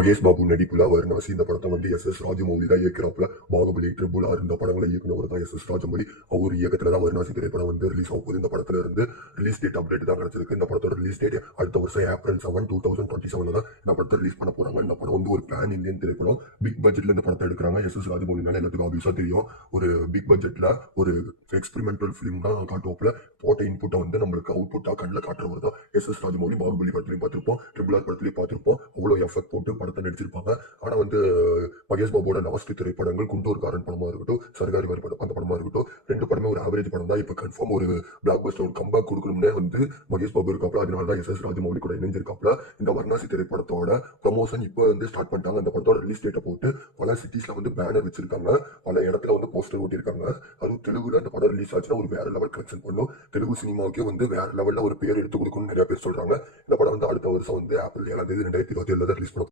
மகேஷ் பாபு நடிப்புல வர்ணாசி இந்த படத்தை வந்து எஸ் ராஜமௌலி தான் இயக்குறாப்புல. பாகுபலி, ட்ரிபிள் ஆர் இந்த படங்களை இயக்குனவர் தான் எஸ் ராஜமௌலி. அவர் இயக்கத்துல தான் வர்ணாசி திரைப்படம் வந்து ரிலீஸ் ஆகும் போது இந்த படத்துல இருந்து ரிலீஸ் டேட் அப்டேட் தான் கிடைச்சிருக்கு. இந்த படத்தோட ரிலீஸ் டேட் அடுத்த வருஷம் April 7, 2027 தான் இந்த படத்தை ரிலீஸ் பண்ண போறாங்க. இந்த படம் வந்து ஒரு பேன் இந்தியன் திரைப்படம். பிக் பட்ஜெட்ல இந்த படத்தை எடுக்கிறாங்க. எஸ் ராஜமௌலினால எல்லாத்துக்கும் ஆபியஸா தெரியும். ஒரு பிக் பட்ஜெட்ல ஒரு எக்ஸ்பெரிமெண்டல் பிலிம் தான் காட்டுவோம்ல. போட்ட இன்புட்டை வந்து நம்மளுக்கு அவுட்புட்டா கண்ணில் காட்டுறவர் தான் எஸ் ராஜமௌலி. பாகுபலி படத்துலையும் பார்த்திருப்போம், ட்ரிபிள் ஆர் படத்துலையும் பார்த்திருப்போம். அவ்வளோ எஃபெக்ட் போட்டு படத்தை நடிச்சிருப்பாங்க. ஆனா வந்து மகேஷ் பாபுவோட லாஸ்ட் திரைப்படங்கள் குண்டூர்காரன் படமா இருக்கட்டும், சர்காரி வாரி படம் அந்த படமா இருக்கட்டும், ரெண்டு படமே ஒரு ஆவரேஜ் படம் தான். இப்ப கன்ஃபார்ம் ஒரு பிளாக் பஸ்டர் ஒரு கம்பேக் கொடுக்கணும்னே வந்து மகேஷ் பாபு இருக்காப்ல. அதனாலதான் எஸ் ராஜமௌலி கூட இணைஞ்சிருக்காப்ல. இந்த வர்ணாசி திரைப்படத்தோட ப்ரமோஷன் இப்போ வந்து ஸ்டார்ட் பண்ணிட்டாங்க. அந்த படத்தோட ரிலீஸ் டேட்டை போட்டு பல சிட்டிஸ்ல வந்து பேனர் வச்சிருக்காங்க, பல இடத்துல வந்து போஸ்டர் ஓட்டிருக்காங்க. அதுவும் தெலுங்குல அந்த படம் ரிலீஸ் ஆச்சுன்னா ஒரு வேற லெவல் கலெக்ஷன் பண்ணும். தெலுங்கு சினிமாவுக்கே வந்து வேற லெவல்ல ஒரு பேர் எடுத்து கொடுக்கணும்னு நிறைய பேர் சொல்றாங்க. இந்த படம் வந்து அடுத்த வருஷம் வந்து April 7, 2027 தான் ரிலீஸ் பண்ணும்.